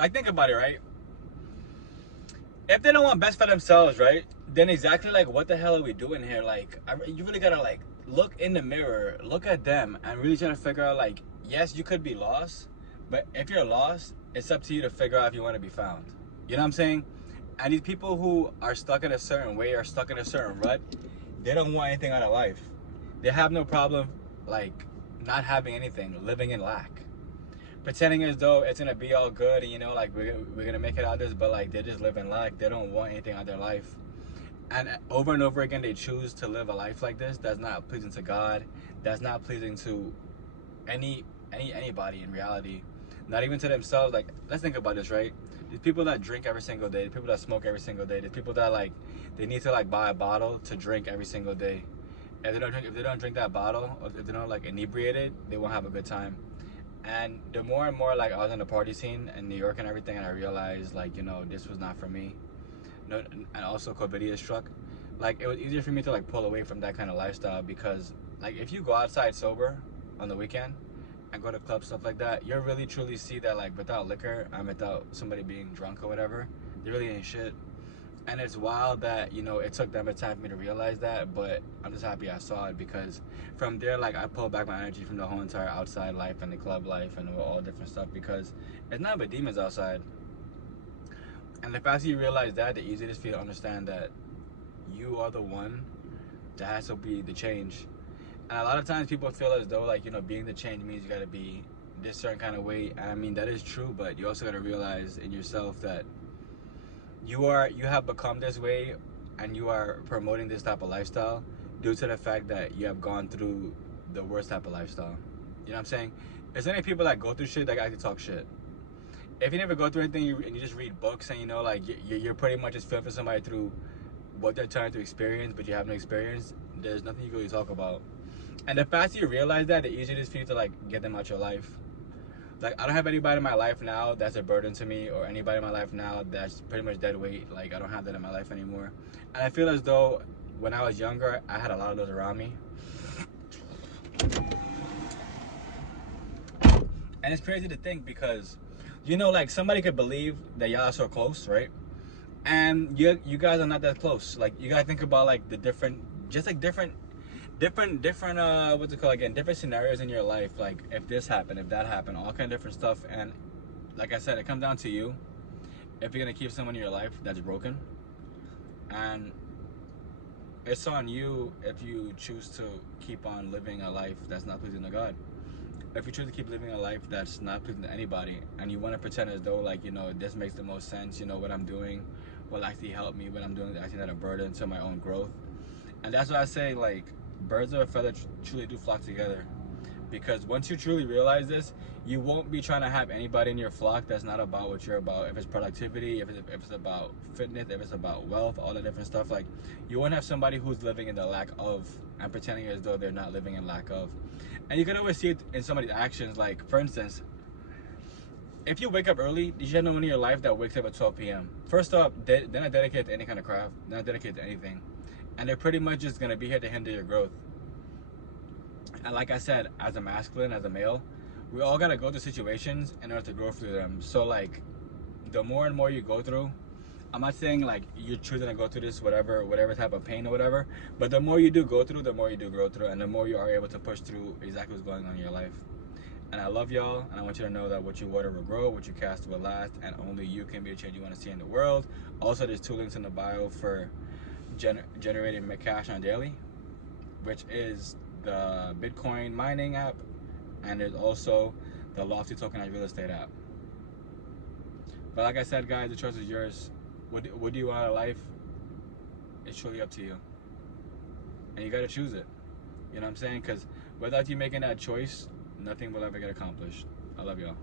Like, think about it, right? If they don't want best for themselves, right? Then exactly like, what the hell are we doing here? Like, you really gotta like look in the mirror, look at them, and really try to figure out like, yes, you could be lost, but if you're lost, it's up to you to figure out if you want to be found. You know what I'm saying? And these people who are stuck in a certain way or stuck in a certain rut, they don't want anything out of life. They have no problem like not having anything, living in lack, pretending as though it's gonna be all good and like we're gonna make it out of this, but like they just live in lack. They don't want anything out of their life, and over again they choose to live a life like this that's not pleasing to God, that's not pleasing to anybody in reality, not even to themselves. Like, let's think about this, right? These people that drink every single day, the people that smoke every single day, the people that like they need to like buy a bottle to drink every single day. If they don't drink that bottle, or if they don't like inebriate it, they won't have a good time. And the more and more like I was on the party scene in New York and everything, and I realized like this was not for me. No, and also COVID struck. Like, it was easier for me to like pull away from that kind of lifestyle, because like if you go outside sober on the weekend and go to clubs, stuff like that, you'll really truly see that like without liquor and without somebody being drunk or whatever, there really ain't shit. And it's wild that it took them a time for me to realize that, but I'm just happy I saw it, because from there like I pulled back my energy from the whole entire outside life and the club life and all different stuff, because it's not but demons outside. And the faster you realize that, the easier it is for you to understand that you are the one that has to be the change. And a lot of times people feel as though like being the change means you got to be this certain kind of way. And I mean, that is true, but you also got to realize in yourself that you have become this way, and you are promoting this type of lifestyle due to the fact that you have gone through the worst type of lifestyle. You know what I'm saying? There's any people that go through shit that actually talk shit. If you never go through anything and you just read books, and like you're pretty much just feeling for somebody through what they're trying to experience, but you have no experience, there's nothing you can really talk about. And the faster you realize that, the easier it is for you to like get them out your life. Like, I don't have anybody in my life now that's a burden to me, or anybody in my life now that's pretty much dead weight. Like, I don't have that in my life anymore. And I feel as though when I was younger, I had a lot of those around me. And it's crazy to think, because like somebody could believe that y'all are so close, right? And you guys are not that close. Like, you gotta think about like the different, just like different what's it called again, different scenarios in your life. Like, if this happened, if that happened, all kind of different stuff. And like I said, it comes down to you if you're gonna keep someone in your life that's broken. And it's on you if you choose to keep on living a life that's not pleasing to God. If you choose to keep living a life that's not pleasing to anybody, and you want to pretend as though like this makes the most sense, what I'm doing will actually help me, what I'm doing is actually not a burden to my own growth. And that's why I say, like, birds of a feather truly do flock together. Because once you truly realize this, you won't be trying to have anybody in your flock that's not about what you're about. If it's productivity, if it's about fitness, if it's about wealth, all the different stuff, like, you won't have somebody who's living in the lack of and pretending as though they're not living in lack of. And you can always see it in somebody's actions. Like, for instance, if you wake up early, you should have no one in your life that wakes up at 12 p.m. First off, they're not dedicated to any kind of craft. They're not dedicated to anything. And they're pretty much just going to be here to hinder your growth. And like I said, as a masculine, as a male, we all got to go through situations in order to grow through them. So like, the more and more you go through, I'm not saying like you're choosing to go through this whatever type of pain or whatever, but the more you do go through, the more you do grow through, and the more you are able to push through exactly what's going on in your life. And I love y'all, and I want you to know that what you water will grow, what you cast will last, and only you can be a change you want to see in the world. Also, there's 2 links in the bio for generating cash on daily, which is the Bitcoin mining app, and there's also the Lofty tokenized real estate app. But like I said, guys, the choice is yours. What do you want out of life? It's truly up to you, and you got to choose it. You know what I'm saying? Because without you making that choice, nothing will ever get accomplished. I love y'all.